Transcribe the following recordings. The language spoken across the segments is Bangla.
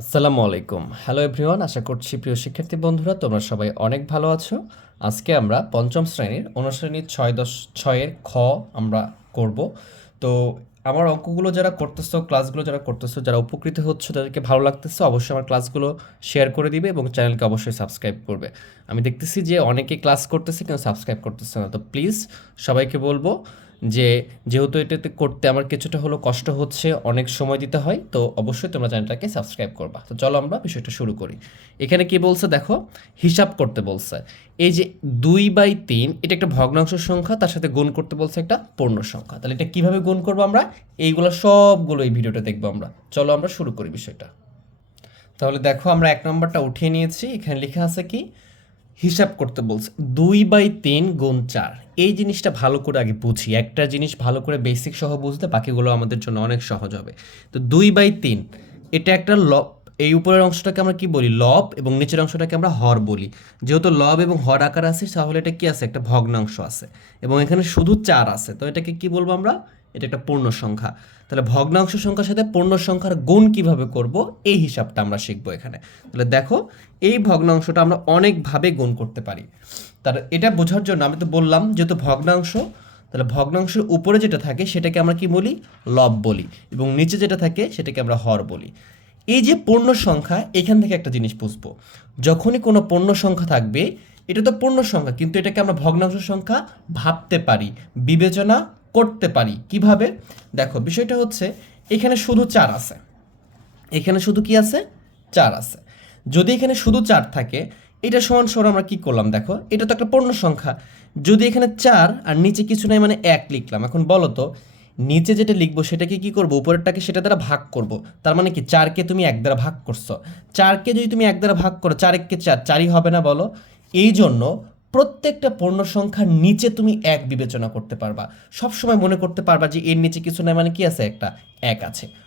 আসসালামু আলাইকুম। হ্যালো এভরিওয়ান আশা করছি প্রিয় শিক্ষার্থী বন্ধুরা, তোমরা সবাই অনেক ভালো আছো। আজকে আমরা পঞ্চম শ্রেণির অনুশ্রেণীর ছয় দশ ছয়ের খ আমরা করব। তো আমার অঙ্কগুলো যারা করতেছো ক্লাসগুলো যারা করতেছো, যারা উপকৃত হচ্ছে, তাদেরকে ভালো লাগতেছে, অবশ্যই আমার ক্লাসগুলো শেয়ার করে দিবে এবং চ্যানেলকে অবশ্যই সাবস্ক্রাইব করবে। আমি দেখতেছি যে অনেকে ক্লাস করতেছে কিন্তু সাবস্ক্রাইব করতেছে না। তো প্লিজ সবাইকে বলব যে যেহেতু এটাতে করতে আমার কিছুটা হলো কষ্ট হচ্ছে, অনেক সময় দিতে হয়, তো অবশ্যই তোমরা চ্যানেলটাকে সাবস্ক্রাইব করবা। তো চলো আমরা বিষয়টা শুরু করি। এখানে কি বলছে দেখো? হিসাব করতে বলছে। এই যে দুই বাই তিন, এটা একটা ভগ্নাংশ সংখ্যা, তার সাথে গুণ করতে বলছে একটা পূর্ণ সংখ্যা। তাহলে এটা কীভাবে গুণ করব আমরা? এইগুলো সবগুলো এই ভিডিওটা দেখব আমরা। চলো আমরা শুরু করি বিষয়টা। তাহলে দেখো আমরা এক নম্বরটা উঠিয়ে নিয়েছি। এখানে লেখা আছে কি? হিসাব করতে বলছে, দুই বাই তিন গুণ চার। এই জিনিসটা ভালো করে আগে বুঝি। একটা জিনিস ভালো করে বেসিক সহ বুঝতে বাকিগুলো আমাদের জন্য অনেক সহজ হবে। তো দুই বাই তিন, এটা একটা ল এই উপরের অংশটাকে আমরা কি বলি? লব এবং নিচের অংশটাকে আমরা হর বলি। যেহেতু লব এবং হর আকার আছে, তাহলে এটা কি আছে? একটা ভগ্নাংশ আছে। এবং এখানে শুধু চার আছে। তো এটাকে কি বলব আমরা? এটা একটা পূর্ণ সংখ্যা। তাহলে ভগ্নাংশ সংখ্যার সাথে পূর্ণ সংখ্যার গুণ কীভাবে করব? এই হিসাবটা আমরা শিখব এখানে। তাহলে দেখো, এই ভগ্নাংশটা আমরা অনেকভাবে গুণ করতে পারি। তার এটা বোঝার জন্য আমি তো বললাম, যেহেতু ভগ্নাংশ, তাহলে ভগ্নাংশের উপরে যেটা থাকে সেটাকে আমরা কি বলি? লব বলি। এবং নিচে যেটা থাকে সেটাকে আমরা হর বলি। এই যে পূর্ণ সংখ্যা, এখান থেকে একটা জিনিস বুঝব। যখনই কোনো পূর্ণ সংখ্যা থাকবে, এটা তো পূর্ণ সংখ্যা, কিন্তু এটাকে আমরা ভগ্নাংশ সংখ্যা ভাবতে পারি। বিবেচনা করতে পারি। কীভাবে? দেখো, বিষয়টা হচ্ছে এখানে শুধু চার আছে। এখানে শুধু কি আছে? চার আছে। যদি এখানে শুধু চার থাকে, এটা সমান সমান আমরা কি করলাম? দেখো, এটা তো একটা পূর্ণ সংখ্যা। যদি এখানে চার আর নিচে কিছু নাই মানে এক লিখলাম। এখন বলো তো, নিচে যেটা লিখব সেটাকে কি করব? উপরেরটাকে সেটা দ্বারা ভাগ করব। তার মানে কি, চারকে তুমি এক দ্বারা ভাগ করছ। চারকে যদি তুমি এক দ্বারা ভাগ করো চার এককে চার, চারই হবে না বলো। এই জন্য প্রত্যেকটা পণ্য সংখ্যার নিচে তুমি এক বিবেচনা করতে পারবা। সবসময় মনে করতে পারবা যে এর নিচে কিছু নাই মানে কি আছে? একটা, এক আছে।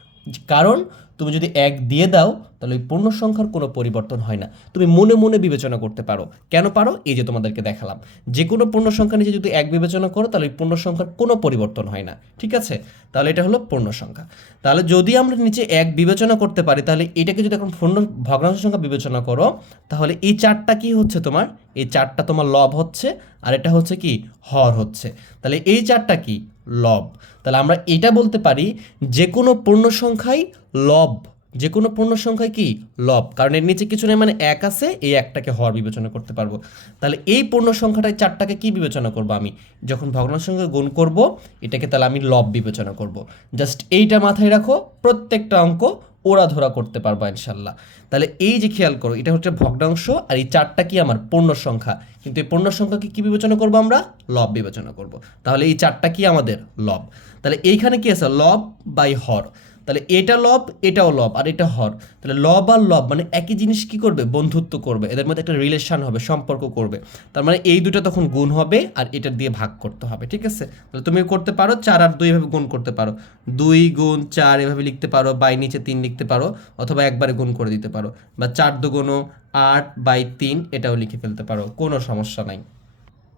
কারণ তুমি যদি এক দিয়ে দাও, তাহলে ওই পূর্ণ সংখ্যার কোনো পরিবর্তন হয় না। তুমি মনে মনে বিবেচনা করতে পারো। কেন পারো? এই যে তোমাদেরকে দেখালাম। যে কোনো পূর্ণ সংখ্যা নিচে যদি এক বিবেচনা করো, তাহলে ওই পূর্ণ সংখ্যার কোনো পরিবর্তন হয় না। ঠিক আছে? তাহলে এটা হলো পূর্ণ সংখ্যা। তাহলে যদি আমরা নিচে এক বিবেচনা করতে পারি, তাহলে এটাকে যদি এখন পূর্ণ ভগ্নাংশ সংখ্যা বিবেচনা করো, তাহলে এই চারটা কি হচ্ছে তোমার? এই চারটা তোমার লব হচ্ছে, আর এটা হচ্ছে কি? হর হচ্ছে। তাহলে এই চারটা কি? লব। তাহলে আমরা এটা বলতে পারি, যে কোনো পূর্ণ সংখ্যাই লব। যে কোনো পূর্ণ সংখ্যায় কি? লব। কারণ এর নিচে কিছু নেই মানে এক আছে, এই একটাকে হর বিবেচনা করতে পারব। তাহলে এই পূর্ণ সংখ্যাটায় চারটাকে কি বিবেচনা করব আমি? যখন ভগ্নাংশ সংখ্যা গুণ করব, এটাকে তাহলে আমি লব বিবেচনা করব। জাস্ট এইটা মাথায় রাখো, প্রত্যেকটা অঙ্ক ওরা ধরা করতে পারব ইনশাল্লাহ। তাহলে এই যে খেয়াল করো, এটা হচ্ছে ভগ্নাংশ আর এই চারটা কি আমার পূর্ণ সংখ্যা? কিন্তু এই পূর্ণ সংখ্যাকে কি বিবেচনা করব আমরা? লব বিবেচনা করব। তাহলে এই চারটা কি আমাদের? লব। তাহলে এইখানে কি আছে? লব বাই হর। তাহলে এটা লব, এটাও লব, আর এটা হর। তাহলে লব আর লব মানে একই জিনিস কি করবে? বন্ধুত্ব করবে। এদের মধ্যে একটা রিলেশন হবে, সম্পর্ক করবে। তার মানে এই দুটো তখন গুণ হবে আর এটা দিয়ে ভাগ করতে হবে, ঠিক আছে? তাহলে তুমি করতে পারো, চার আর দুই এভাবে গুণ করতে পারো। দুই গুণ চার এভাবে লিখতে পারো, বাই নিচে তিন লিখতে পারো, অথবা একবারে গুণ করে দিতে পারো। বা চার দুগুণও আট বাই তিন এটাও লিখে ফেলতে পারো, কোনো সমস্যা নাই।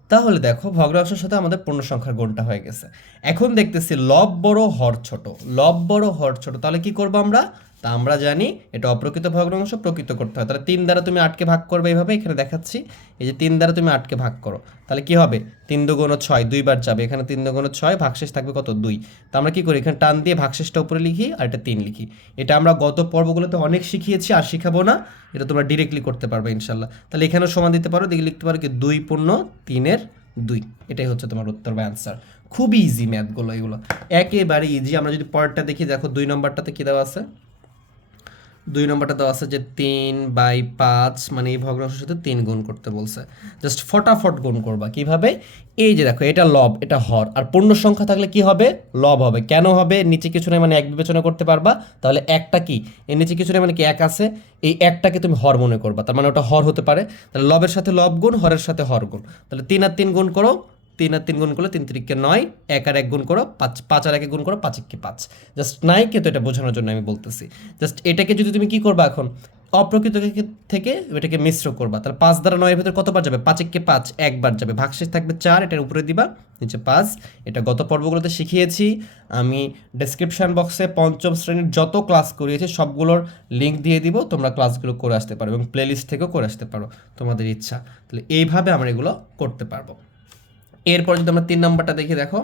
তাহলে দেখো ভগ্নাংশের সাথে আমাদের পূর্ণ সংখ্যার গুণটা হয়ে গেছে। এখন দেখতেছি লব বড় হর ছোট। লব বড় হর ছোট, তাহলে কি করব আমরা? তা আমরা জানি এটা অপ্রকৃত ভগ্নাংশ প্রকৃত করতে হয়। তাহলে তিন দ্বারা তুমি আটকে ভাগ করবে এইভাবে, এখানে দেখাচ্ছি। এই যে তিন দ্বারা তুমি আটকে ভাগ করো, তাহলে কি হবে? তিন দুগুণ ছয় দুইবার যাবে। এখানে তিন দুগুণ ছয়, ভাগশেষ থাকবে কত? দুই। তা আমরা কী করি? এখানে টান দিয়ে ভাগশেষটা উপরে লিখি আর এটা তিন লিখি। এটা আমরা গত পর্বগুলোতে অনেক শিখিয়েছি, আর শিখাবো না। এটা তোমরা ডিরেক্টলি করতে পারবে ইনশাল্লাহ তাহলে এখানেও সমান দিতে পারো। দিকে লিখতে পারো কি দুই পূর্ণ তিনের দুই। এটাই হচ্ছে তোমার উত্তর বা অ্যান্সার খুবই ইজি ম্যাথগুলো এগুলো। একেবারে ইজি আমরা যদি পরেরটা দেখি, দেখো দুই নম্বরটাতে কী দেওয়া আছে? দুই নম্বরটা দেওয়া আছে যে তিন বাই পাঁচ মানে এই ভগ্নাংশের সাথে তিন গুণ করতে বলছে। জাস্ট ফটাফট গুণ করবা। কীভাবে? এই যে দেখো, এটা লব, এটা হর। আর পূর্ণ সংখ্যা থাকলে কি হবে? লব হবে। কেন হবে? নিচে কিছু নেই মানে এক বিবেচনা করতে পারবা। তাহলে একটা কি? এর নিচে কিছু নেই মানে কি? এক আছে। এই একটাকে তুমি হর মনে করবা। তার মানে ওটা হর হতে পারে। তাহলে লবের সাথে লব গুণ, হরের সাথে হর গুণ। তাহলে তিন আর তিন গুণ করো। তিন আর তিন গুণ করলে তিন তিরিককে নয়, এক আর এক গুণ করো, পাঁচ পাঁচ আর একে গুণ করো, পাঁচ এককে পাঁচ। জাস্ট নাইকে তো এটা বোঝানোর জন্য আমি বলতেছি। জাস্ট এটাকে যদি তুমি কি করবা এখন? অপ্রকৃত থেকে- এটাকে মিশ্র করবা। তাহলে পাঁচ দ্বারা নয়ের ভিতরে কতবার যাবে? পাঁচেককে পাঁচ, একবার যাবে। ভাগশেষ থাকবে চার, এটার উপরে দিবা, নিচে পাঁচ। এটা গত পর্বগুলোতে শিখিয়েছি। আমি ডেসক্রিপশন বক্সে পঞ্চম শ্রেণির যত ক্লাস করিয়েছি, সবগুলোর লিঙ্ক দিয়ে দিব। তোমরা ক্লাসগুলো করে আসতে পারো এবং প্লেলিস্ট থেকেও করে আসতে পারো। তোমাদের ইচ্ছা। তাহলে এইভাবে আমরা এগুলো করতে পারব। এরপর যদি আমরা তিন নম্বরটা দেখি, দেখো,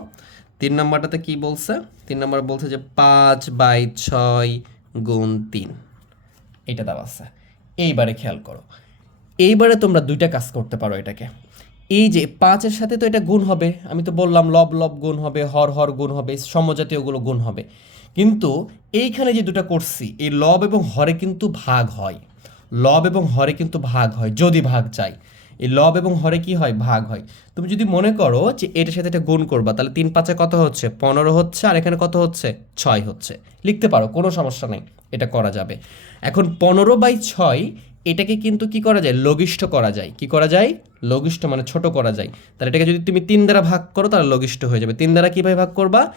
তিন নম্বরটাতে কি বলছে? তিন নম্বর বলছে যে পাঁচ বাই ছয় গুণ তিন। এটা দেওয়া আছে। এইবারে খেয়াল করো। এইবারে তোমরা দুইটা কাজ করতে পারো এটাকে। এই যে পাঁচের সাথে তো এটা গুণ হবে। আমি তো বললাম লব লব গুণ হবে, হর হর গুণ হবে, সমজাতীয়গুলো গুণ হবে। কিন্তু এইখানে যে দুটো করছি, এই লব এবং হরে কিন্তু ভাগ হয়। লব এবং হরে কিন্তু ভাগ হয়, যদি ভাগ চাই। এই লব এবং হরে কি হয়? ভাগ হয়। তুমি যদি মনে করো যে এটার সাথে এটা গুণ করবা, তাহলে তিন পাঁচে কত হচ্ছে? পনেরো হচ্ছে আর এখানে কত হচ্ছে? ছয় হচ্ছে। লিখতে পারো, কোনো সমস্যা নেই, এটা করা যাবে। এখন পনেরো বাই ছয়, এটাকে কিন্তু কি করা যায়? লঘিষ্ঠ করা যায়। কি করা যায়? লঘিষ্ঠ মানে ছোট করা যায়। তাহলে এটাকে যদি তুমি তিন দ্বারা ভাগ করো, তাহলে লঘিষ্ঠ হয়ে যাবে। তিন দ্বারা কীভাবে ভাগ করবা?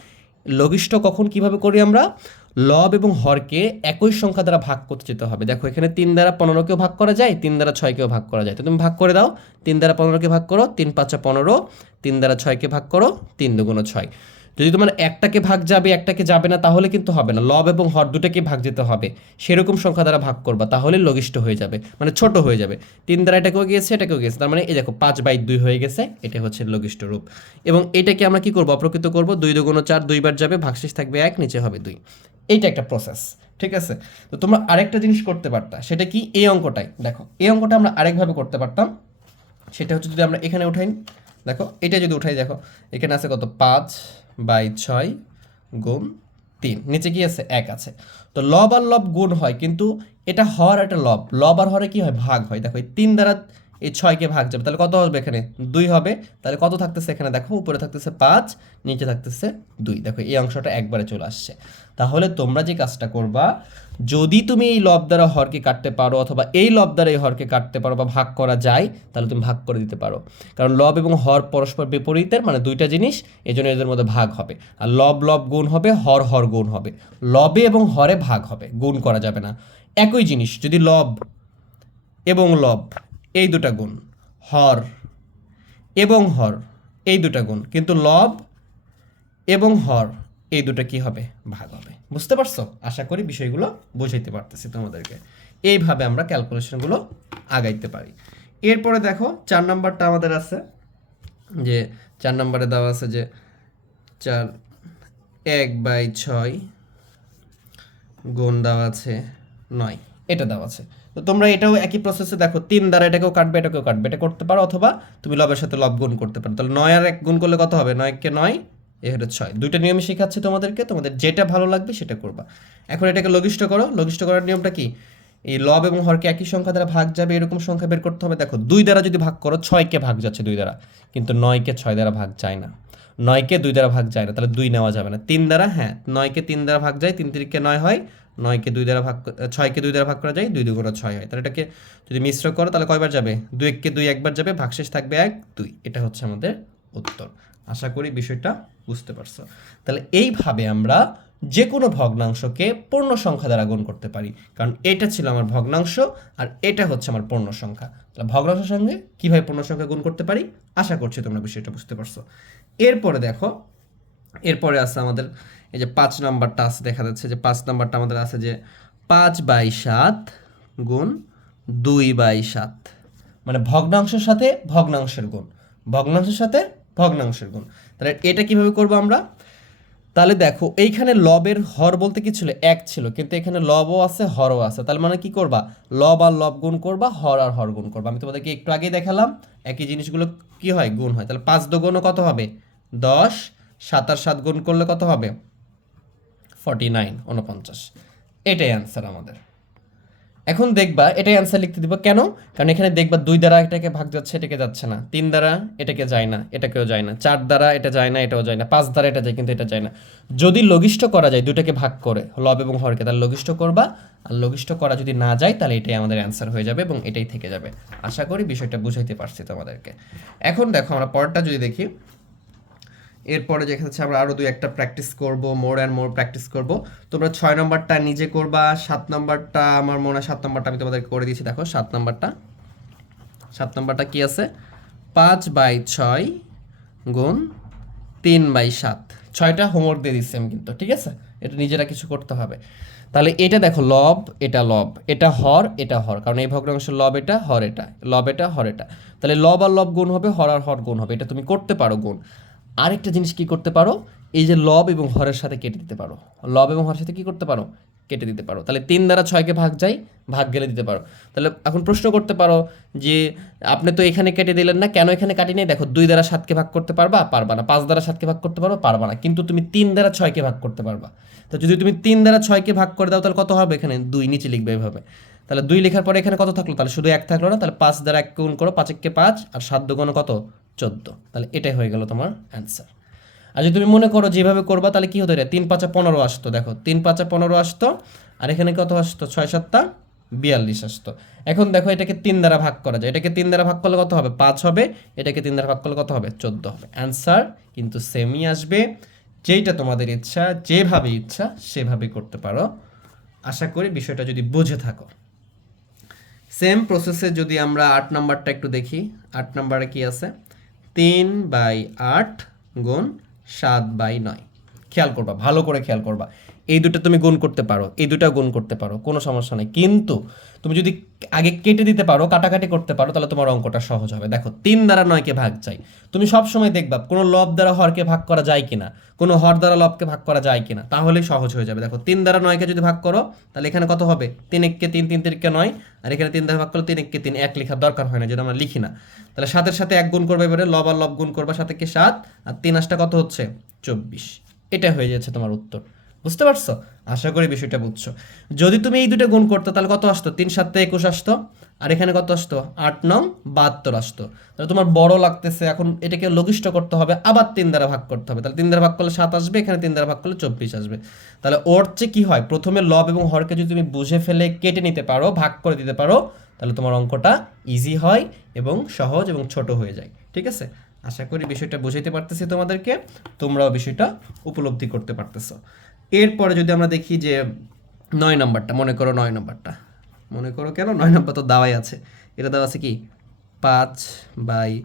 লঘিষ্ঠ কখন কীভাবে করি আমরা? লব এবং হরকে একই সংখ্যা দ্বারা ভাগ করতে যেতে হবে। দেখো, এখানে তিন দ্বারা পনেরোকেও ভাগ করা যায়, তিন দ্বারা ছয়কেও ভাগ করা যায়। তো তুমি ভাগ করে দাও। তিন দ্বারা পনেরোকে ভাগ করো, তিন পাঁচা পনেরো, তিন দ্বারা ছয়কে ভাগ করো, তিন দুগুণ ছয়। যদি তোমার একটাকে ভাগ যাবে একটাকে যাবে না, তাহলে কিন্তু হবে না। লব এবং হর দুটাকে ভাগ যেতে হবে। সেরকম সংখ্যা দ্বারা ভাগ করবা, তাহলে লঘিষ্ঠ হয়ে যাবে মানে ছোট হয়ে যাবে। তিন দ্বারা এটাকেও গিয়েছে এটাকেও গিয়েছে। তার মানে এই দেখো, পাঁচ বাই দুই হয়ে গেছে এটা হচ্ছে লঘিষ্ঠ রূপ। এবং এটাকে আমরা কি করব? অপ্রকৃত করব, দুই দুগুণ চার দুইবার যাবে, ভাগশেষ থাকবে এক, নিচে হবে দুই। এইটা একটা প্রসেস ঠিক আছে? তো তোমরা আরেকটা জিনিস করতে পারতা, সেটা কি? এই অঙ্কটাই। দেখো, এই অঙ্কটা আমরা আরেকভাবে করতে পারতাম। সেটা হচ্ছে যদি আমরা এখানে উঠাই, দেখো, এটা যদি উঠাই, দেখো, এখানে আছে কত? পাঁচ বাই ছয় গুণ তিন। নিচে কি আছে? এক আছে। তো লব আর লব গুণ হয়, কিন্তু এটা হর একটা লব। লব আর হরে কি হয়? ভাগ হয়। দেখো, এই তিন দ্বারা এই ছয়কে ভাগ যাবে। তাহলে কত হবে এখানে? দুই হবে। তাহলে কত থাকতেছে এখানে? দেখো, উপরে থাকতেছে পাঁচ, নিচে থাকতেছে দুই। দেখো, এই অংশটা একবারে চলে আসছে। তাহলে তোমরা যে কাজটা করবা, যদি তুমি এই লব দ্বারা হরকে কাটতে পারো অথবা এই লব দ্বারা এই হরকে কাটতে পারো বা ভাগ করা যায়, তাহলে তুমি ভাগ করে দিতে পারো। কারণ লব এবং হর পরস্পর বিপরীতের মানে দুইটা জিনিস এই জন্য এদের মধ্যে ভাগ হবে। আর লব লব গুণ হবে, হর হর গুণ হবে। লবে এবং হরে ভাগ হবে, গুণ করা যাবে না। একই জিনিস, যদি লব এবং লব এই দুটা গুণ। হর এবং হর, এই দুটা গুণ। কিন্তু লব এবং হর, এই দুটো কি হবে? ভাগ হবে। বুঝতে পারছ? আশা করি বিষয়গুলো বুঝাইতে পারতেছি তোমাদেরকে। এইভাবে আমরা ক্যালকুলেশনগুলো আগাইতে পারি। এরপরে দেখো, চার নাম্বারটা আমাদের আছে, যে চার নাম্বারে দেওয়া আছে যে চার এক বাই ছয় গুণ দেওয়া আছে নয়। এটা দেওয়া আছে। তো তোমরা এটাও একই প্রসেসে দেখো, তিন দ্বারা এটাকেও কাটবে এটাকেও কাটবে। এটা করতে পারো অথবা তুমি লবের সাথে লব গুণ করতে পারো। তাহলে নয় আর এক গুণ করলে কত হবে? নয়কে নয়, এ হলো ছয়। দুইটা নিয়মই শেখাচ্ছি তোমাদেরকে, তোমাদের যেটা ভালো লাগবে সেটা করবা। এখন এটাকে লঘিষ্ঠ করো। লঘিষ্ঠ করার নিয়মটা কি? এই লব এবং হরকে একই সংখ্যা দ্বারা ভাগ যাবে, এরকম সংখ্যা বের করতে হবে। দেখো, দুই দ্বারা যদি ভাগ করো, ছয়কে ভাগ যাচ্ছে দুই দ্বারা। কিন্তু নয়কে ছয় দ্বারা ভাগ যায় না। নয়কে দুই দ্বারা ভাগ যায় না, তাহলে দুই নেওয়া যাবে না। তিন দ্বারা হ্যাঁ নয়কে তিন দ্বারা ভাগ যায়, তিন তিরিকে নয় হয় নয়কে দুই দ্বারা ভাগ ছয়কে দুই দ্বারা ভাগ করা যায়, দুই দুগুণ ছয় হয়। তাহলে এটাকে যদি মিশ্র করো, তাহলে কয়বার যাবে? দুই এককে দুই একবার যাবে, ভাগশেষ থাকবে এক, দুই। এটা হচ্ছে আমাদের উত্তর। আশা করি বিষয়টা বুঝতে পারছ। তাহলে এইভাবে আমরা যে কোনো ভগ্নাংশকে পূর্ণ সংখ্যা দ্বারা গুণ করতে পারি। কারণ এটা ছিল আমার ভগ্নাংশ আর এটা হচ্ছে আমার পূর্ণ সংখ্যা। তাহলে ভগ্নাংশের সঙ্গে কীভাবে পূর্ণ সংখ্যা গুণ করতে পারি? আশা করছি তোমরা বিষয়টা বুঝতে পারছ। এরপরে দেখো এরপরে আছে আমাদের এই যে পাঁচ নাম্বারটা আছে, দেখা যাচ্ছে যে পাঁচ নাম্বারটা আমাদের আছে যে পাঁচ বাই সাত গুণ দুই বাই সাত। মানে ভগ্নাংশের সাথে ভগ্নাংশের গুণ। ভগ্নাংশের সাথে ভগ্নাংশের গুণ। তাহলে এটা কীভাবে করব আমরা? তাহলে দেখো, এইখানে লবের হর বলতে কি ছিল? এক ছিল, কিন্তু এখানে লবও আছে, হরও আছে। তাহলে মানে কি করবা? লব আর লব গুণ করবা, হর আর হর গুণ করবা। আমি তোমাদেরকে একটু আগেই দেখালাম, একই জিনিসগুলো কি হয়? গুণ হয়। তাহলে পাঁচ দুগুণও কত হবে? দশ। সাত আর সাত গুণ করলে কত হবে? ফর্টি নাইন উনপঞ্চাশ এটাই অ্যান্সার আমাদের। এখন দেখবা এটাই অ্যান্সার লিখতে দিব। কেন? কারণ এখানে দেখবা দুই দ্বারা এটাকে ভাগ যাচ্ছে, এটাকে যাচ্ছে না। তিন দ্বারা এটাকে যায় না, এটাকেও যায় না। চার দ্বারা এটা যায় না, এটাও যায় না। পাঁচ দ্বারা এটা যায়, কিন্তু এটা যায় না। যদি লঘিষ্ঠ করা যায় দুটাকে ভাগ করে, লব এবং হরকে, তাহলে লঘিষ্ঠ করবা। আর লঘিষ্ঠ করা যদি না যায়, তাহলে এটাই আমাদের অ্যান্সার হয়ে যাবে এবং এটাই থেকে যাবে। আশা করি বিষয়টা বুঝাইতে পারছি তোমাদেরকে। এখন দেখো, আমরা পরেরটা যদি দেখি। এরপরে যেখানে হচ্ছে আমরা আরও দুই একটা প্র্যাকটিস করব মোর অ্যান্ড মোর প্র্যাকটিস করব। তোমরা ছয় নম্বরটা নিজে করবা, সাত নম্বরটা আমার মনে হয় সাত নম্বরটা আমি তোমাদের করে দিয়েছি, দেখো সাত নম্বরটা। সাত নম্বরটা কি আছে? পাঁচ বাই ছয় গুণ তিন বাই সাত। ছয়টা হোমওয়ার্ক দিয়ে দিচ্ছি আমি কিন্তু, ঠিক আছে? এটা নিজেরা কিছু করতে হবে। তাহলে এটা দেখো, লব, এটা লব। এটা হর এটা হর। কারণ এই ভগ্নাংশের লব এটা, হর এটা। লব এটা, হর এটা। তাহলে লব আর লব গুণ হবে, হর আর হর গুণ হবে। এটা তুমি করতে পারো গুণ। আরেকটা জিনিস কি করতে পারো? এই যে লব এবং হরের সাথে কেটে দিতে পারো। লব এবং হরের সাথে কি করতে পারো? কেটে দিতে পারো। তাহলে তিন দ্বারা ছয়কে ভাগ যাই, ভাগ গেলে দিতে পারো। তাহলে এখন প্রশ্ন করতে পারো যে, আপনি তো এখানে কেটে দিলেন না, কেন এখানে কাটি নেই? দেখো, দুই দ্বারা সাতকে ভাগ করতে পারবা পারবা না। পাঁচ দ্বারা সাতকে ভাগ করতে পারবা পারবা না। কিন্তু তুমি তিন দ্বারা ছয়কে ভাগ করতে পারবা। তো যদি তুমি তিন দ্বারা ছয়কে ভাগ করে দাও, তাহলে কত হবে এখানে? দুই নিচে লিখবে এভাবে। তাহলে দুই লেখার পরে এখানে কত থাকল? তাহলে শুধু এক থাকল না? তাহলে পাঁচ দ্বারা এক গুণ করো, পাঁচ এককে পাঁচ, আর সাত দুগুণ কত? চোদ্দ। তাহলে এটাই হয়ে গেল তোমার অ্যান্সার আর যদি তুমি মনে করো যেভাবে করবা, তাহলে কি হতো এটা তিন পাঁচা পনেরো আসতো, দেখো। তিন পাঁচা পনেরো আসতো, আর এখানে কত আসতো? ছয় সাতটা, বিয়াল্লিশ আসতো। এখন দেখো, এটাকে তিন দ্বারা ভাগ করা যায়। এটাকে তিন দ্বারা ভাগ করলে কত হবে? পাঁচ হবে। এটাকে তিন দ্বারা ভাগ করলে কত হবে? চোদ্দ হবে। অ্যান্সার কিন্তু সেমই আসবে। যেইটা তোমাদের ইচ্ছা, যেভাবে ইচ্ছা, সেভাবে করতে পারো। আশা করি বিষয়টা যদি বুঝে থাকো। সেম প্রসেসে যদি আমরা আট নাম্বারটা একটু দেখি। আট নাম্বারে কি আছে? তিন বাই আট গুণ সাত বাই নয়। খেয়াল করবা ভালো করে খেয়াল করবা। এই দুটো তুমি গুণ করতে পারো, এই দুটা গুণ করতে পারো, কোনো সমস্যা নেই। কিন্তু তুমি যদি আগে কেটে দিতে পারো, কাটাকাটি করতে পারো, তাহলে তোমার অঙ্কটা সহজ হবে। দেখো, তিন দ্বারা নয়কে ভাগ চাই। তুমি সব সময় দেখবা, কোনো লব দ্বারা হরকে ভাগ করা যায় কিনা, কোনো হর দ্বারা লবকে ভাগ করা যায় কিনা, তাহলেই সহজ হয়ে যাবে। দেখো, তিন দ্বারা নয়কে যদি ভাগ করো, তাহলে এখানে কত হবে? তিন এককে তিন তিন তিনকে নয়, আর এখানে তিন দ্বারা ভাগ করলে তিন এককে তিন, এক লেখার দরকার হয় না, যেটা আমরা লিখি না। তাহলে সাতের সাথে এক গুণ করবে এবারে, লব আর লব গুণ করবা সাথে কি সাত, আর তিন আসটা কত হচ্ছে? চব্বিশ। এটা হয়ে যাচ্ছে তোমার উত্তর। বুঝতে পারছ? আশা করি বিষয়টা বুঝছ। যদি তুমি এই দুটো গুণ করতো, তাহলে কত আসতো? তিন সাতটা একুশ আসতো। আর এখানে কত আসতো? আট নং বাহাত্তর আসতো। তাহলে তোমার বড় লাগতেছে, এখন এটাকে লঘিষ্ঠ করতে হবে, আবার তিন দ্বারা ভাগ করতে হবে। তাহলে তিন দ্বারা ভাগ করলে সাত আসবে, এখানে তিন দ্বারা ভাগ করলে চব্বিশ আসবে। তাহলে ওর চেয়ে কি হয়? প্রথমে লব এবং হরকে যদি তুমি বুঝে ফেলে, কেটে নিতে পারো, ভাগ করে দিতে পারো, তাহলে তোমার অঙ্কটা ইজি হয় এবং সহজ এবং ছোট হয়ে যায়। ঠিক আছে? আশা করি বিষয়টা বুঝাইতে পারতেছি তোমাদেরকে। তোমরাও বিষয়টা উপলব্ধি করতে পারতেছো। এরপরে যদি আমরা দেখি যে নয় নম্বরটা, মনে করো নয় নম্বরটা। মনে করো কেন? নয় নম্বর তো দেওয়াই আছে। এটা দেওয়া আছে কি? পাঁচ বাই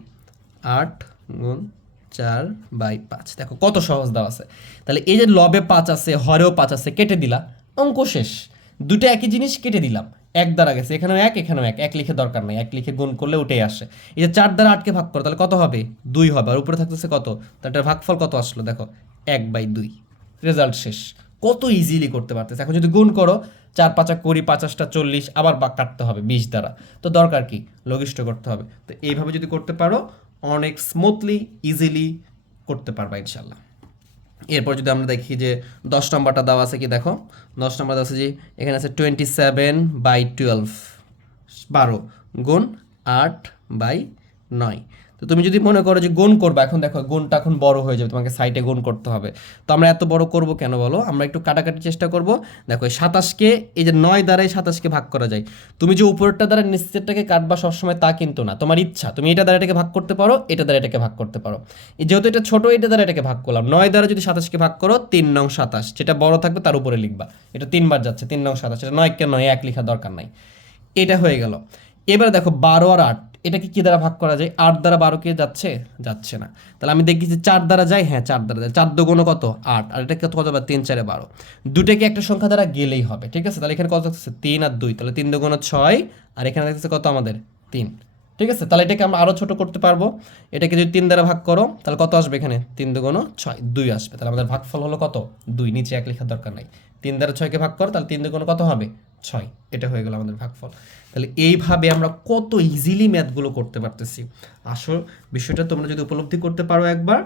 আট গুণ চার বাই পাঁচ। দেখো কত সহজ দেওয়া আছে। তাহলে এই যে লবে পাঁচ আছে, হরেও পাঁচ আছে, কেটে দিলা, অঙ্ক শেষ। দুটো একই জিনিস কেটে দিলাম। এক দ্বারা গেছে, এখানেও এক এখানেও এক। এক লিখে দরকার নাই, এক লিখে গুণ করলে উঠেই আসে। এই যে চার দ্বারা আটকে ভাগ করো, তাহলে কত হবে? দুই হবে। আর উপরে থাকতেছে কত? তাহলে ভাগফল কত আসলো? দেখো, এক বাই দুই। রেজাল্ট শেষ। কত ইজিলি করতে পারতেছে? এখন যদি গুণ করো, চার পাঁচা কুড়ি, পাঁচাশটা চল্লিশ, আবার বাক কাটতে হবে বিশ দ্বারা। তো দরকার কি? লঘিষ্ঠ করতে হবে। তো এইভাবে যদি করতে পারো, অনেক স্মুথলি ইজিলি করতে পারবা ইনশাল্লাহ এরপর যদি আমরা দেখি যে দশ নম্বরটা দেওয়া আছে কি? দেখো, দশ নম্বর দেওয়া আছে যে এখানে আছে টোয়েন্টি সেভেন বাই টুয়েলভ বারো গুণ আট বাই নয়। তো তুমি যদি মনে করো যে গুণ করবে, এখন দেখো গুণটা এখন বড় হয়ে যাবে, তোমাকে সাইডে গুণ করতে হবে। তো আমরা এত বড় করব কেন বলো? আমরা একটু কাটাকাটি চেষ্টা করব। দেখো সাতাশকে, এই যে নয় দ্বারাই সাতাশকে ভাগ করা যায়। তুমি যে উপরেরটা দ্বারা নিচেরটাকে কাটবা সবসময় তা কিন্তু না। তোমার ইচ্ছা, তুমি এটা দ্বারা এটাকে ভাগ করতে পারো, এটা দ্বারা এটাকে ভাগ করতে পারো। যেহেতু এটা ছোট, এটা দ্বারা এটাকে ভাগ করলাম। নয় দ্বারা যদি সাতাশকে ভাগ করো, তিন নং সাতাশ। যেটা বড় থাকবে তার উপরে লিখবা। এটা তিনবার যাচ্ছে, তিন নং সাতাশ। এটা নয়কে নয়, এক লেখার দরকার নাই। এটা হয়ে গেল। এবার দেখো বারো আর আট। এটাকে কি দ্বারা ভাগ করা যায়? আট দ্বারা বারোকে যাচ্ছে? যাচ্ছে না। তাহলে আমি দেখি যে চার দ্বারা যাই হ্যাঁ চার দ্বারা যায়। চার দুগুণ কত? আট। আর এটা কত কত? তিন, চারে বারো। দুটোকে একটা সংখ্যা দ্বারা গেলেই হবে, ঠিক আছে? তাহলে এখানে কত থাকছে তিন আর দুই। তাহলে তিন দুগুণ ছয়, আর এখানে দেখতেছে কত আমাদের? তিন। ঠিক আছে? তাহলে এটাকে আমরা আরও ছোট করতে পারব। এটাকে যদি তিন দ্বারা ভাগ করো, তাহলে কত আসবে এখানে? তিন দুগুণ ছয়, দুই আসবে। তাহলে আমাদের ভাগফল হলো কত? দুই। নিচে এক লেখার দরকার নাই। তিন দ্বারা ছয়কে ভাগ করো, তাহলে তিন দুগুণ কত হবে? ছয়। এটা হয়ে গেল আমাদের ভাগফল। তাহলে এইভাবে আমরা কত ইজিলি ম্যাথগুলো করতে পারতেছি। আসল বিষয়টা তোমরা যদি উপলব্ধি করতে পারো একবার,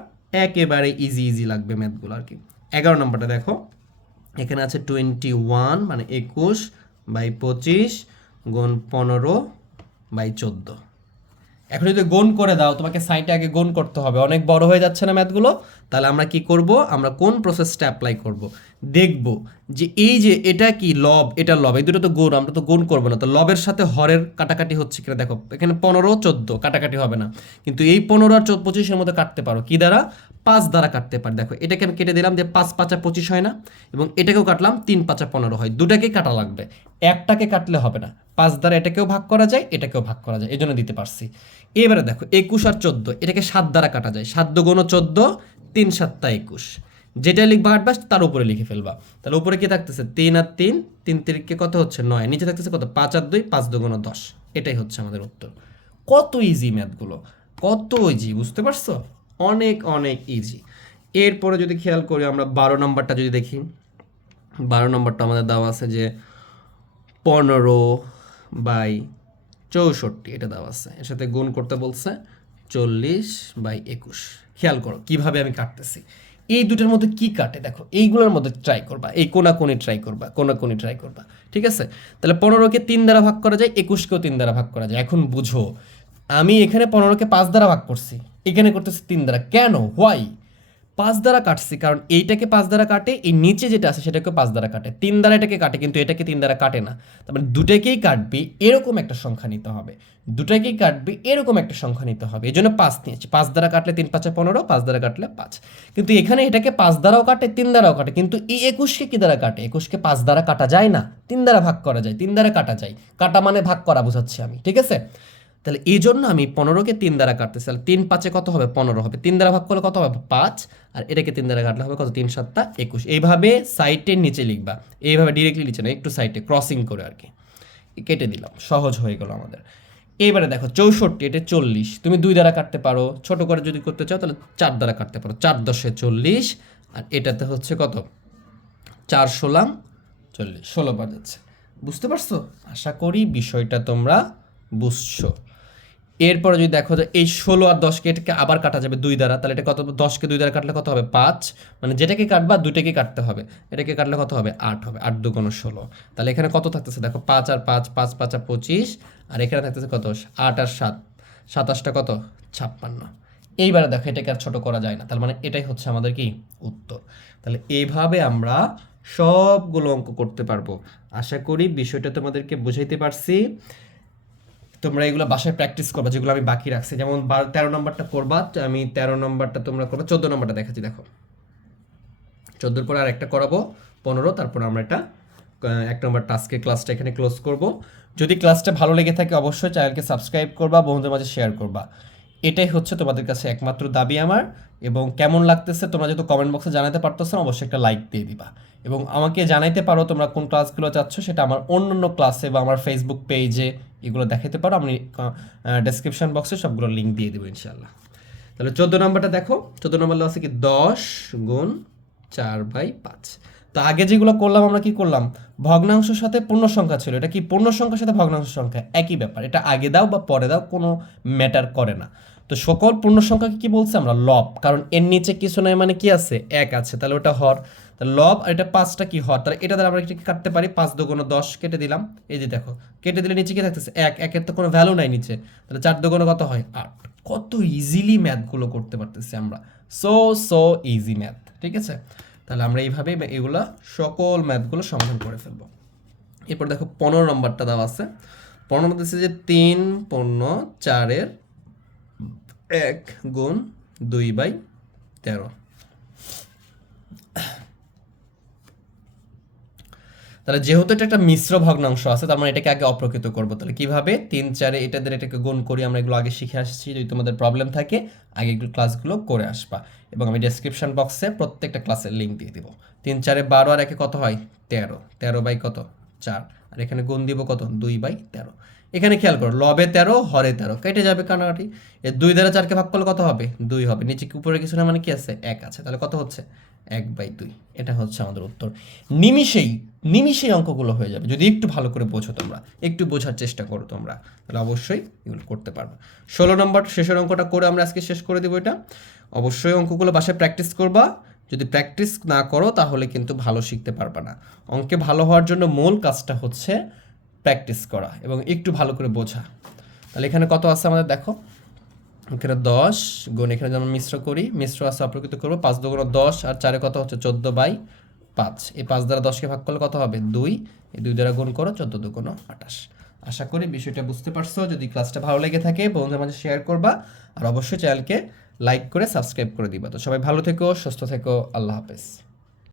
একেবারে ইজি ইজি লাগবে ম্যাথগুলো আর কি। এগারো নম্বরটা দেখো। এখানে আছে টোয়েন্টি ওয়ান মানে একুশ বাই পঁচিশ গুণ পনেরো বাই চোদ্দ। এখন যদি গোন করে দাও, তোমাকে সাইটে আগে গোন করতে হবে। অনেক বড় হয়ে যাচ্ছে না ম্যাথগুলো? তাহলে আমরা কি করব? আমরা কোন প্রসেসটা অ্যাপ্লাই করব? দেখব যে এই যে এটা কি লব, এটা লব, এই দুটো তো গোন আমরা তো গোন করব না। তো লবের সাথে হরের কাটাকাটি হচ্ছে কিনা? দেখো, এখানে পনেরো, চোদ্দ, কাটাকাটি হবে না। কিন্তু এই পনেরো আর পঁচিশের মধ্যে কাটতে পারো। কি দ্বারা? পাঁচ দ্বারা কাটতে পারি। দেখো, এটাকে আমি কেটে দিলাম যে পাঁচ পাঁচা পঁচিশ হয় না, এবং এটাকেও কাটলাম তিন পাঁচা পনেরো হয়। দুটাকেই কাটা লাগবে। একটাকে কাটলে হবে না। পাঁচ দ্বারা এটাকেও ভাগ করা যায়, এটাকেও ভাগ করা যায়। এই জন্য দিতে পারছি। এবারে দেখো, একুশ আর চোদ্দ, এটাকে সাত দ্বারা কাটা যায়। সাত দুগুণ চোদ্দ, তিন সাতটা একুশ। যেটা লিখবা কাটবা তার উপরে লিখে ফেলবা। তাহলে উপরে কি থাকতেছে? তিন আর তিন তিন তিরিকে কত হচ্ছে? নয়। নিচে থাকতেছে কত? পাঁচ আর দুই, পাঁচ দুগুণ দশ। এটাই হচ্ছে আমাদের উত্তর। কত ইজি ম্যাথগুলো কত ইজি বুঝতে পারছ? অনেক অনেক ইজি এরপরে যদি খেয়াল করি, আমরা বারো নম্বরটা যদি দেখি, বারো নম্বরটা আমাদের দেওয়া আছে যে পনেরো বাই চৌষট্টি, এটা দেওয়া আছে। এর সাথে গুণ করতে বলছে চল্লিশ বাই একুশ। খেয়াল করো, কীভাবে আমি কাটতেছি। এই দুটোর মধ্যে কি কাটে? দেখো, এইগুলোর মধ্যে ট্রাই করবা, এই কোনাকুনি ট্রাই করবা, কোনাকুনি ট্রাই করবা, ঠিক আছে? তাহলে পনেরোকে তিন দ্বারা ভাগ করা যায়, একুশকেও তিন দ্বারা ভাগ করা যায়। এখন বুঝো আমি এখানে পনেরোকে পাঁচ দ্বারা ভাগ করছি। এখানে করতেছি তিন দ্বারা। কেন? হোয়াই পাঁচ দ্বারা কাটছি, কারণ এইটাকে পাঁচ দ্বারা কাটে, এই নিচে যেটা আছে সেটাকে পাঁচ দ্বারা কাটে। তিন দ্বারা এটাকে কাটে, কিন্তু এটাকে তিন দ্বারা কাটে না। তার মানে দুটাকেই কাটবি, এরকম একটা সংখ্যা নিতে হবে। দুটাকেই কাটবি, এরকম একটা সংখ্যা নিতে হবে। এই জন্য পাঁচ নিয়েছি। পাঁচ দ্বারা কাটলে তিন, পাঁচে পনেরো, পাঁচ দ্বারা কাটলে পাঁচ। কিন্তু এখানে এটাকে পাঁচ দ্বারাও কাটে, তিন দ্বারাও কাটে। কিন্তু এই একুশকে কি দ্বারা কাটে? একুশকে পাঁচ দ্বারা কাটা যায় না। তিন দ্বারা ভাগ করা যায়, তিন দ্বারা কাটা যায়। কাটা মানে ভাগ করা বোঝাচ্ছি আমি, ঠিক আছে? তাহলে এই জন্য আমি পনেরোকে তিন দ্বারা কাটতেছি। তাহলে তিন পাঁচে কত হবে? পনেরো হবে। তিন দ্বারা ভাগ করলে কত হবে? পাঁচ। আর এটাকে তিন দ্বারা কাটলে হবে কত? তিন সাতটা একুশ। এইভাবে সাইটের নিচে লিখবা। এইভাবে ডিরেক্টলি নিচে না, একটু সাইটে ক্রসিং করে আর কি। কেটে দিলাম। সহজ হয়ে গেল আমাদের। এইবারে দেখো, চৌষট্টি, এটা চল্লিশ। তুমি দুই দ্বারা কাটতে পারো। ছোট করে যদি করতে চাও, তাহলে চার দ্বারা কাটতে পারো। চার দশে চল্লিশ। আর এটাতে হচ্ছে কত? চার ষোলাম চল্লিশ। ষোলো বার যাচ্ছে। বুঝতে পারছ? আশা করি বিষয়টা তোমরা বুঝছ। এরপরে যদি দেখো যে এই ষোলো আর দশকে এটাকে আবার কাটা যাবে দুই দ্বারা, তাহলে এটা কত, দশকে দুই দ্বারা কাটলে কত হবে? পাঁচ। মানে যেটাকে কাটবা, দুইটাকে কাটতে হবে। এটাকে কাটলে কত হবে? আট হবে। আট দু কোনো ষোলো। তাহলে এখানে কত থাকতেছে? দেখো, পাঁচ আর পাঁচ পাঁচ পাঁচ আর পঁচিশ। আর এখানে থাকতেছে কত? আট আর সাত। সাতাশটা কত? ছাপ্পান্ন। এইবারে দেখো, এটাকে আর ছোটো করা যায় না। তার মানে এটাই হচ্ছে আমাদের কি? উত্তর। তাহলে এইভাবে আমরা সবগুলো অঙ্ক করতে পারব। আশা করি বিষয়টা তোমাদেরকে বুঝাইতে পারছি। তোমরা এগুলো বাসায় প্র্যাকটিস করবা, যেগুলো আমি বাকি রাখছি। যেমন তেরো নম্বরটা করবা আমি তেরো নম্বরটা তোমরা করবা, চোদ্দ নম্বরটা দেখাচ্ছি, দেখো। চোদ্দোর পরে আর একটা করাবো, পনেরো, তারপর আমরা এটা এক নম্বর টাস্কের ক্লাসটা এখানে ক্লোজ করব। যদি ক্লাসটা ভালো লেগে থাকে, অবশ্যই চ্যানেলকে সাবস্ক্রাইব করবা, বন্ধুদের মাঝে শেয়ার করবা। এটাই হচ্ছে তোমাদের কাছে একমাত্র দাবি আমার, এবং কেমন লাগতেছে তোমরা যেহেতু কমেন্ট বক্সে জানাতে পারতেছো অবশ্যই একটা লাইক দিয়ে দিবা। এবং আমাকে জানাইতে পারো তোমরা কোন ক্লাসগুলো চাচ্ছ, সেটা আমার অন্য অন্য ক্লাসে বা আমার ফেসবুক পেজে এগুলো দেখাতে পারো। আমি ডেসক্রিপশন বক্সে সবগুলো লিঙ্ক দিয়ে দেবো ইনশাল্লাহ তাহলে চোদ্দ নম্বরটা দেখো। চোদ্দ নম্বর আছে কি? দশ গুণ চার বাই পাঁচ। তো আগে যেগুলো করলাম, আমরা কি করলাম? ভগ্নাংশের সাথে পূর্ণ সংখ্যা ছিল। এটা কি পূর্ণ সংখ্যার সাথে ভগ্নাংশ সংখ্যা? একই ব্যাপার। এটা আগে দাও বা পরে দাও, কোনো ম্যাটার করে না। তো সকল পূর্ণ সংখ্যাকে কি বলছে? আমরা লব। কারণ এর নিচে কিছু নয় মানে কি আছে? এক আছে। তাহলে ওটা হর। লব আর এটা পাঁচটা কি হর? তাহলে এটা দ্বারা আমরা এটা কাটতে পারি? পাঁচ দুগুণ দশ কেটে দিলাম। এই যে দেখো, কেটে দিলে নিচে কি থাকতেছে? এক, একের তো কোনো ভ্যালু নাই নিচে। তাহলে চার দুগুণ কত হয়? আট। কত ইজিলি ম্যাথগুলো করতে পারতেছি আমরা। সো সো ইজি ম্যাথ ঠিক আছে? তাহলে আমরা এইভাবে এগুলা সকল ম্যাথগুলো সমাধান করে ফেলব। এরপর দেখো, পনেরো নম্বরটা দেওয়া আছে। পনেরো নম্বর দিচ্ছে যে তিন পণ্য চারের এক গুণ দুই বাই তেরো। তাহলে যেহেতু এটা একটা মিশ্র ভগ্নাংশ আছে, তার মানে এটাকে আগে অপ্রকৃত করব। তাহলে কীভাবে? তিন, চারে এটাদের এটাকে গুণ করি, আমরা এগুলো আগে শিখে আসছি। যদি তোমাদের প্রবলেম থাকে, আগে এগুলো ক্লাসগুলো করে আসবা। এবং আমি ডেসক্রিপশন বক্সে প্রত্যেকটা ক্লাসের লিঙ্ক দিয়ে দিব। তিন, চারে বারো, আর একে কত হয়? তেরো। তেরো বাই কত? চার। আর এখানে গুণ দিব কত? দুই বাই তেরো। এখানে খেয়াল করো, লবে তেরো, হরে তেরো, কেটে যাবে কানাকাটি এর দুই দ্বারা চারকে ভাগ করলে কত হবে? দুই হবে। নিচে উপরে কিছু না মানে কি আছে? এক আছে। তাহলে কত হচ্ছে? এক বাই দুই। এটা হচ্ছে আমাদের উত্তর। নিমিষেই নিমিষেই অঙ্কগুলো হয়ে যাবে। যদি একটু ভালো করে বোঝো তোমরা, একটু বোঝার চেষ্টা করো তোমরা, তাহলে অবশ্যই এগুলো করতে পারবে। ষোলো নম্বর শেষের অঙ্কটা করে আমরা আজকে শেষ করে দেবো এটা। অবশ্যই অঙ্কগুলো বাসায় প্র্যাকটিস করবা। যদি প্র্যাকটিস না করো, তাহলে কিন্তু ভালো শিখতে পারবা না। অঙ্কে ভালো হওয়ার জন্য মূল কাজটা হচ্ছে প্র্যাকটিস করা এবং একটু ভালো করে বোঝা। তাহলে এখানে কত আছে আমাদের? দেখো। এখানে দশ গুণ এখানে যেমন মিশ্র করি, মিশ্র আছে অপ্রকৃত করব। পাঁচ দুগুণ দশ আর চারে কত হচ্ছে? চোদ্দ বাই পাঁচ। এই পাঁচ দ্বারা দশকে ভাগ করলে কত হবে? দুই। এই দুই দ্বারা গুণ করো, চোদ্দ দুগুণ আঠাশ। আশা করি বিষয়টা বুঝতে পারছ। যদি ক্লাসটা ভালো লেগে থাকে, বন্ধুদের মাঝে শেয়ার করবা। আর অবশ্যই চ্যানেলকে লাইক করে সাবস্ক্রাইব করে দিবা। তো সবাই ভালো থেকো, সুস্থ থেকো। আল্লাহ হাফেজ।